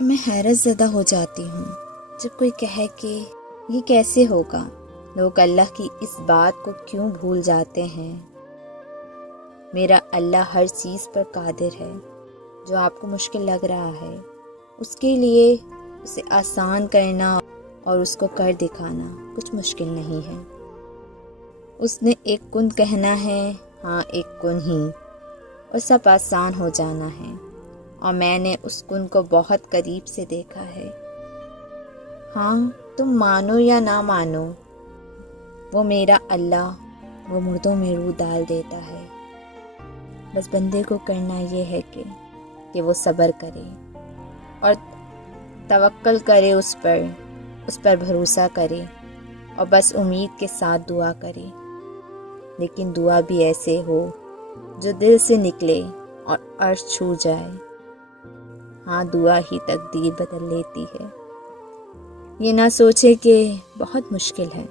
میں حیرت زدہ ہو جاتی ہوں جب کوئی کہے کہ یہ کیسے ہوگا، لوگ اللہ کی اس بات کو کیوں بھول جاتے ہیں۔ میرا اللہ ہر چیز پر قادر ہے۔ جو آپ کو مشکل لگ رہا ہے اس کے لیے اسے آسان کرنا اور اس کو کر دکھانا کچھ مشکل نہیں ہے۔ اس نے ایک کن کہنا ہے، ہاں ایک کن ہی، اور سب آسان ہو جانا ہے۔ اور میں نے اس کن کو بہت قریب سے دیکھا ہے۔ ہاں تم مانو یا نہ مانو، وہ میرا اللہ وہ مردوں میں روح ڈال دیتا ہے۔ بس بندے کو کرنا یہ ہے کہ وہ صبر کرے اور توکل کرے، اس پر بھروسہ کرے اور بس امید کے ساتھ دعا کرے، لیکن دعا بھی ایسے ہو جو دل سے نکلے اور عرش چھو جائے۔ ہاں دعا ہی تقدیر بدل لیتی ہے۔ یہ نہ سوچے کہ بہت مشکل ہے۔